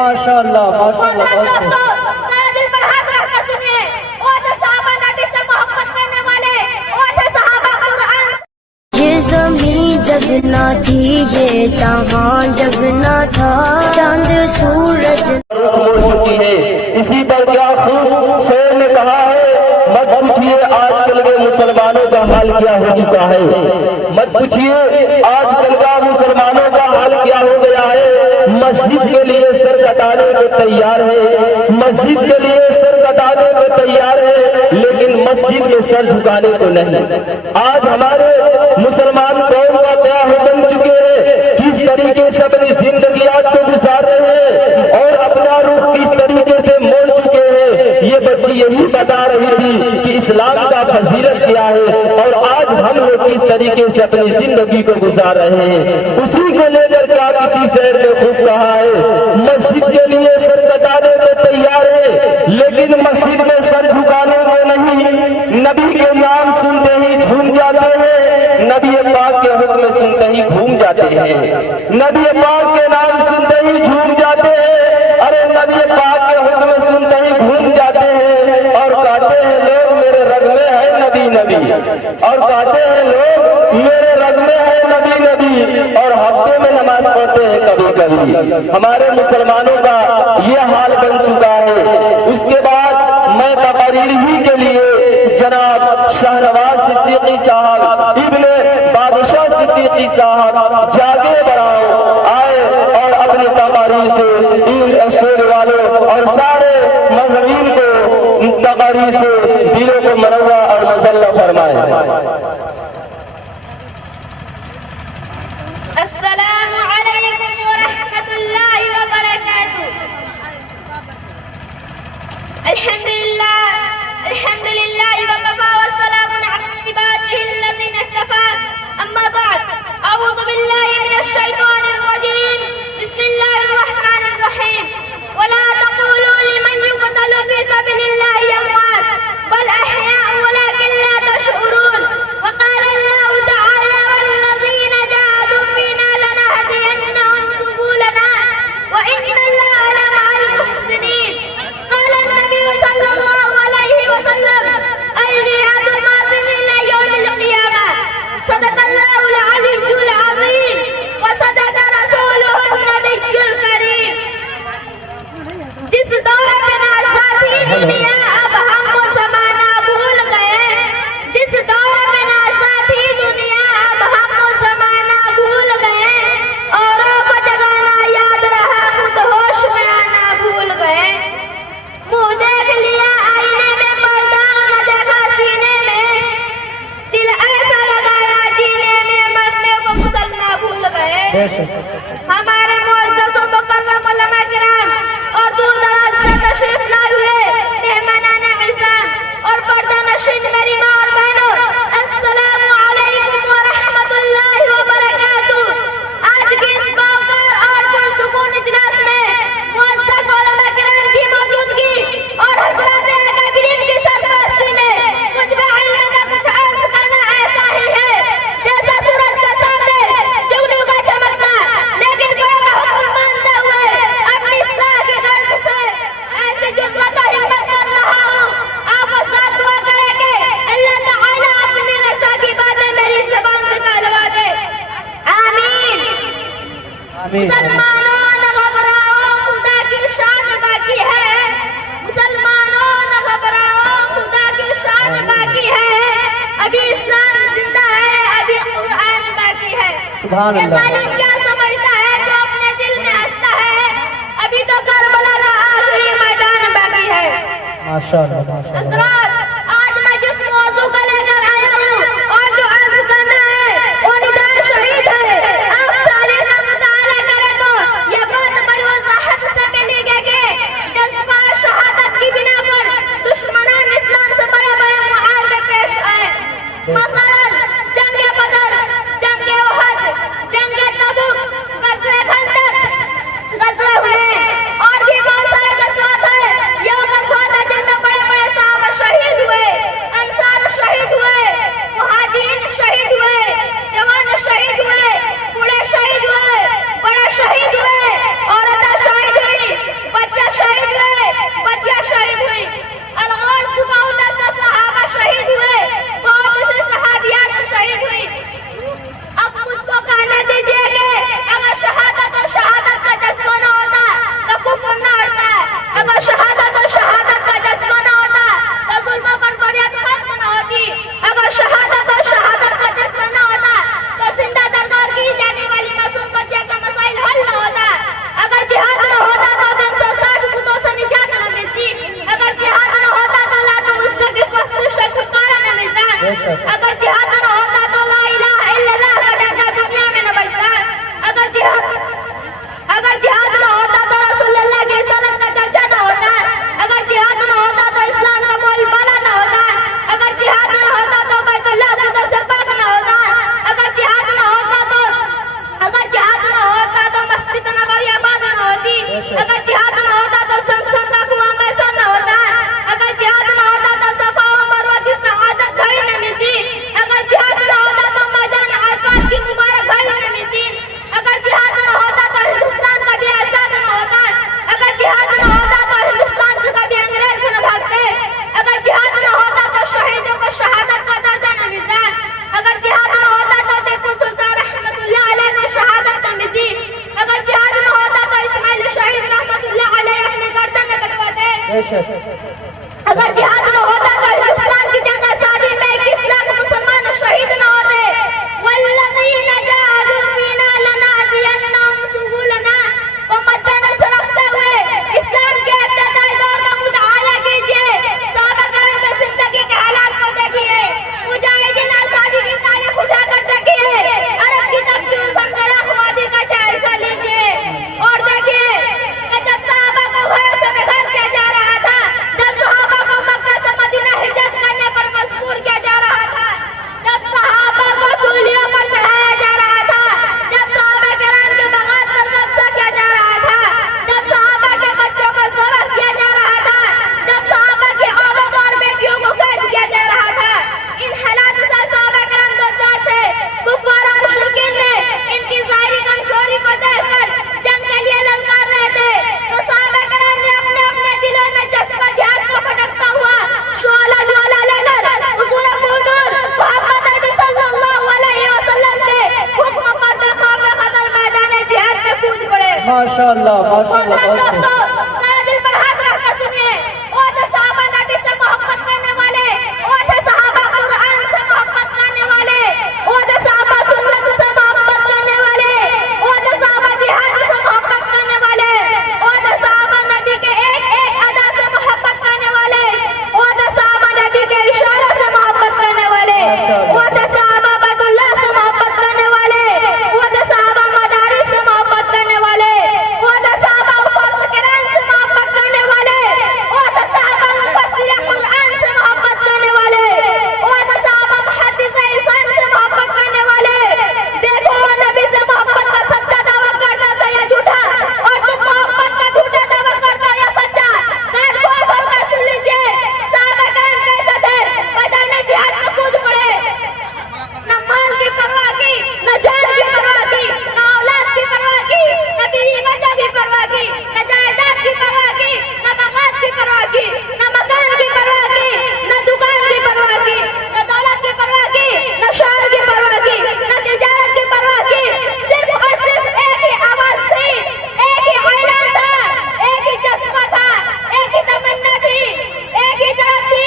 माशाअल्लाह माशाअल्लाह। दोस्तों जरा दिल पर हाथ रखकर सुनिए, वो जो सहाबा नबी से मोहब्बत करने वाले, वो थे सहाबा कुरान। ये ज़मीं जब ना थी, ये जहां जब ना था, चांद सूरज रुख मोड़ चुकी है। इसी पर क्या खूब शेर ने कहा है, मत पूछिए आजकल के मुसलमानों का हाल क्या हो चुका है। मत पूछिए आजकल का मुसलमानों का हाल क्या हो गया है। मस्जिद के लिए सर कटाने को तैयार है, मस्जिद के लिए सर कटाने को तैयार है, लेकिन मस्जिद में सर झुकाने को नहीं। आज हमारे मुसलमान कौम का क्या हो बन चुके हैं, किस तरीके से अपनी जिंदगियात को गुजार रहे हैं और अपना रुख किस तरीके से मोड़ चुके हैं। ये बच्ची यही बता रही थी कि इस्लाम का फजीलत क्या है और आज हम लोग किस तरीके से अपनी जिंदगी को गुजार रहे हैं। उसी को लेकर क्या किसी शहर ने खूब कहा है, मस्जिद के लिए सर कटाने को तैयार है, लेकिन मस्जिद में सर झुकाने को नहीं। नबी के नाम सुनते ही झूम जाते हैं, नबी पाक के हुक्म सुनते ही घूम जाते हैं। नबी पाक के नाम सुनते ही झूम जाते हैं, अरे नबी पाक के हुक्म सुनते ही घूम जाते हैं। और कहते हैं लोग मेरे रग में है नबी नबी, और कहते हैं लोग मेरे रग में है नबी नबी, और हफ्ते में नमाज पढ़ते हैं कभी कभी। हमारे मुसलमानों का ये हाल बन चुका है। उसके बाद मैं तकरीर ही के लिए जनाब शाहनवाज सिद्दीकी साहब इब्ने बादशाह सिद्दीकी साहब जागे बढ़ाओ आए और अपनी तकरीर से इन स्टेज वालों और सारे मज़हबीन को तकरीर से दिलों को मनवा और मुसल्ला फरमाए। अस्सलामु अलैकुम व रहमतुल्लाहि व बरकातुहू। अल्हम्दुलिल्लाह व कफा व सलामुन अला इबादिही अल्लज़ीना इस्तफ़ा। अम्मा बअद, अऊज़ु बिल्लाहि मिनश शैतानिर रजीम। बिस्मिल्लाहिर रहमानिर रहीम। वला तक़ूलू लिमन युक़तलु फी सबीलिल्लाहि अमवात बल अहयाअ वलाकिन ला तशऊरून। व क़ाला अल्लाहु तआला वल्लज़ीना जाहदू फ़ीना लनहदियन्नहुम सुबुलना व इन्ना अल्लाहा लमअल मुहसिनीन। क़ाला अन्नबिय्यु सल्लल्लाहु अलैहि वसल्लम अल-जिहादु माज़िन इला यौमिल क़ियामा। सदक़ल्लाहुल अलिय्युल अज़ीम व सदक़ रसूलुहुन नबिय्युल करीम। जिस दौर में ना साथी दुनिया अब हमको ज़माना भूल गए, जिस दौर में ना साथी दुनिया अब हमको ज़माना भूल गए, औरों को जगाना याद रहा खुद होश में आना भूल गए। मुँह देख लिया आईने में पर्दा न देखा सीने में, दिल ऐसा लगाया जीने में मरने को मुसलना भूल गए। हमारे मुअज़्ज़ज़ मुकर्रम उलमा किराम और दूर दराज से तशरीफ लाए हुए मेहमानान इज़्ज़त और पर्दा नशीन मेरी माँ और बहनों, अस्सलामु अलैकुम व रहमतुल्लाहि व बरकातुहू। आज की इस बावकार और पुरसुकून इजलास में मुअज़्ज़ज़ उलमा किराम की मौजूदगी और हज़रात अकाबिरीन की सरपरस्ती में मुझ में इल्म का कुछ अर्ज़ करना ऐसा ही है जैसा सूरज के सामने जुगनू का चमकना, लेकिन बड़ों का हुक्म मानते हुए अपनी इस्लाह की गर्ज से ऐसे जुर्मत और हिम्मत कर रहा हूँ। आप साथ दुआ करेंगे अल्लाह ताला अपनी रज़ा की बातें मेरी ज़बान से कहलवा दे। आमीन। मुसलमानों न घबराओ, खुदा की शान बाकी है। मुसलमानों न घबराओ, खुदा की शान बाकी है। अभी इस्लाम जिंदा है, अभी कुरान बाकी है। ये जालिम क्या समझता है जो अपने दिल में हंसता है, अभी तो करबला का आखिरी मैदान बाकी है। माशाअल्लाह माशाअल्लाह। हज़रात, आज मैं जिस मौजू को लेकर आया हूँ और जो अर्ज करना है वो निदान शहीद है। आप तारीख का मुताला करें तो ये बात बड़ी वज़ाहत से मिलेगी कि जज्बा शहादत की बिना पर दुश्मनान इस्लाम से बड़े बड़े मुआरके पेश आए। मसलन जंग बदर, जंग उहद, जंग तबूक, ग़ज़वे खंदक, ग़ज़वे हुनैन और भी बहुत सारे ग़ज़वात हैं। ये ग़ज़वात हैं जिनमें बड़े बड़े सहाबा शहीद अगर जिहाद न होता तो टीपू सुल्तान रहमतुल्लाह अलैह को शहादत न मिलती। अगर जिहाद न होता तो इस्माइल शहीद रहमतुल्लाह अलैह अपनी गर्दन न कटवाते। अगर जिहाद न होता तो हिंदुस्तान की जंग आजादी में 21 लाख मुसलमान शहीद न होते। वल्लज़ीना जाहदू फीना लनहदियन्नहुम सुबुलना। तो मद्देनजर रखते हुए इस्लाम के इब्तिदाई दौर का मुताला कीजिए, सहाबा करम की जिंदगी के हालात को देखिए, मुजाहिदीन आजादी की तारीख उजागर देखिए, अरब की तब्दील संकराखवादी का जायजा लीजिए और देखिए कि जब सहाबा को घर से बेघर किया जा रहा था, जब सहाबा को मक्का से मदीना हिजरत करने पर मजबूर किया जा रहा था, जब सहाबा को सूलियों पर चढ़ाया जा रहा था, जब सहाबा किराम के बगात पर कब्जा किया जा रहा था, जब सहाबा के बच्चों को ज़बह किया जा रहा था, जब सहाबा की औरतों और बेटियों को कैद किया जा रहा था, इन हालात से सहाबा किराम दो चार थे। कुफ्फार और मुशरिकीन ने इनकी ज़ाहिरी कमजोरी को देखकर जंग के लिए ललकार रहे थे, तो सहाबा किराम ने अपने अपने दिलों में जज्बा जिहाद को भड़कता हुआ शोला ज्वाला लेकर हुजूर नूर मोहम्मद अरबी सल्लल्लाहु अलैहि वसल्लम के हुक्म पर बेखौफ खतर मैदान जिहाद में कूद पड़े। माशाअल्लाह माशाअल्लाह। दोस्तों, जरा दिल पर हाथ रखकर सुनिए, वो थे सहाबा नबी से मोहब्बत करने वाले, वो थे सहाबा कुरान से मोहब्बत करने वाले, वो थे सहाबा सुन्नत से मोहब्बत करने वाले, वो थे सहाबा जिहाद से मोहब्बत करने वाले, वो थे सहाबा नबी के एक एक अदा से मोहब्बत करने वाले, वो थे सहाबा नबी के इशारा से मोहब्बत करने वाले, वो थे सहाबा बदुल्लाह से मोहब्बत करने वाले, वो थे सहाबा मदारिस से मोहब्बत करने वाले, वो थे सहाबा उफाज़ किराम से मोहब्बत करने वाले, वो थे सहाबा मुफस्सिर कुरान से मोहब्बत करने वाले, वो थे सहाबा मुहद्दिस इस्लाम से मोहब्बत करने वाले। देखो, वो नबी से मोहब्बत का सच्चा दावा करता था या झूठा, और तुम मोहब्बत का झूठा दावा करते हो या सच्चा। कान खोल खोल कर सुन लीजिए, सहाबा किराम कैसे थे, मैदान जिहाद में कूद पड़े, न माल की परवाह की, न जान की परवाह की, न औलाद की परवाह की, न बीवी बच्चों की परवाह की, न जायदाद की परवाह की, न बगात की परवाह की, न मकान की परवाह की, न दुकान की परवाह की, न दौलत की परवाह की, न शहर की परवाह की, न तिजारत की परवाह की। सिर्फ और सिर्फ एक ही आवाज थी, एक ही ऐलान था, एक ही जज्बा था, एक ही तमन्ना थी, एक ही तरफ थी,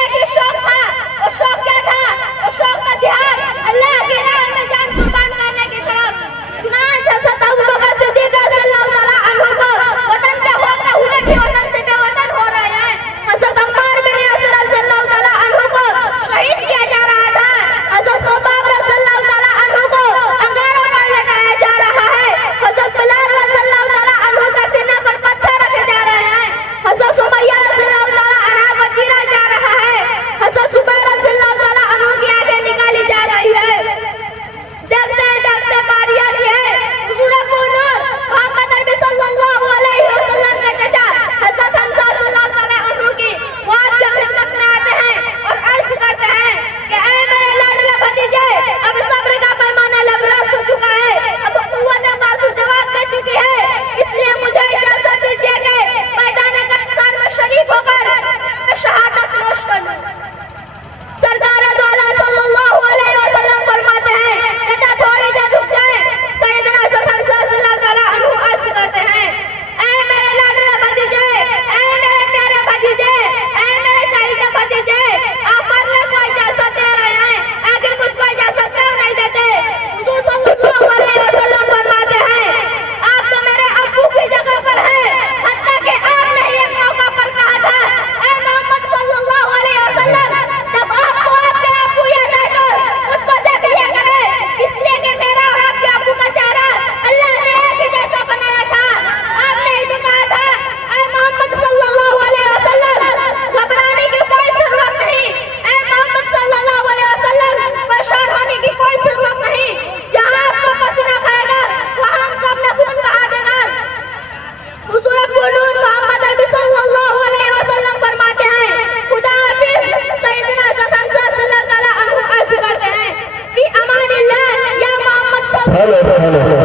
एक ही शौक था। वो शौक क्या था? वो शौक था जिहाद, अल्लाह की राह में जान कुर्बान करने की तरफ। चुनांचे हज़रत अबू बकर सिद्दीक़ रज़ियल्लाहु तआला अन्हु को वतन के होते हुए भी वतन से बेवतन हो रहे हैं। हज़रत अम्मार बिन यासिर रज़ियल्लाहु तआला अन्हु को शहीद किया जा रहा था। हज़रत ख़ब्बाब रज़ियल्लाहु तआला अन्हु को अंगारों पर लटाया जा रहा है। हज़रत बिलाल रज़ियल्लाहु तआला अन्हु का सीने पर पत्थर रखे जा रहे हैं। हज़रत सुमैया रज़ियल्लाहु तआला अन्हा को चीरा जा रहा है। हज़रत जुबैर रज़ियल्लाहु तआला अन्हु की आंखें निकाली जा रही है। देखते देखते बारी आती है हुजूर नूर मोहम्मद अरबी सल्लल्लाहु अलैहि वसल्लम के चचा हज़रत हमज़ा रज़ियल्लाहु तआला अन्हु की। वो आपकी खिदमत में आते हैं और अर्ज करते हैं कि ऐ मेरे लाडले भतीजे, अब सब्र का पैमाना लबरेज हो चुका है, अब कुव्वत बासु जवाब दे चुकी है, इसलिए मुझे इजाजत दीजिए कि मैदान कब्रिस्तान में शरीक होकर शहादत नोश कर लूं। सरकार दो आलम सल्लल्लाहु अलैहि वसल्लम फरमाते हैं कि थोड़ी देर रुक जाए। सैयदना हज़रत हमज़ा रज़ियल्लाहु तआला अन्हु अर्ज़ करते हैं, ऐ मेरे लाडले भतीजे, ऐ मेरे प्यारे भतीजे, ऐ मेरे चाहिए भतीजे, आप मरने को इजाजत दे रहे हैं, आखिर मुझको इजाजत क्यों नहीं देते? हुजूर सल्लल्लाहु अलैहि वसल्लम फरमाते हैं, आप तो मेरे अब्बू की जगह पर हैं, हत्ता कि आपने एक मौका पर कहा था, ऐ मोहम्मद सल्लल्लाहु अलैहि वसल्लम, जब आपको आपके अब्बू याद आए तो मुझको देख लिया करे, इसलिए कि मेरा और आपके अब्बू का चेहरा अल्लाह ने एक ही जैसा बनाया था। आपने ही तो कहा था, ऐ मोहम्मद सल्लल्लाहु अलैहि वसल्लम, घबराने की कोई जरूरत नहीं, ऐ मोहम्मद सल्लल्लाहु अलैहि वसल्लम, परेशान होने की कोई जरूरत नहीं, जहां आपको पसीना बहेगा वहां हम सब ने खून बहा देगा। हुजूर नूर मोहम्मद अरबी सल्लल्लाहु अलैहि वसल्लम फरमाते हैं, खुदा हाफिज़। सैयदना हज़रत हमज़ा रज़ियल्लाहु तआला अन्हु अर्ज़ करते हैं कि अमानिल्लाह या मोहम्मद सल्लल्लाहु अलैहि वसल्लम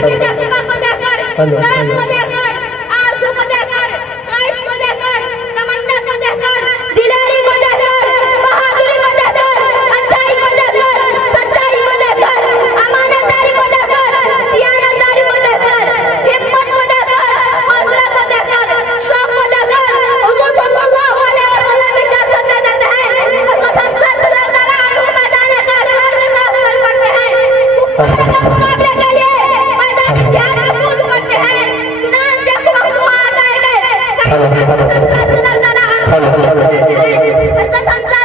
के जज्बा को देखकर, दर्द को देखकर, आंसू को देखकर, ख्वाहिश को देखकर, तमन्ना को देखकर, दिलेरी को देखकर, बहादुरी हजरत हमजा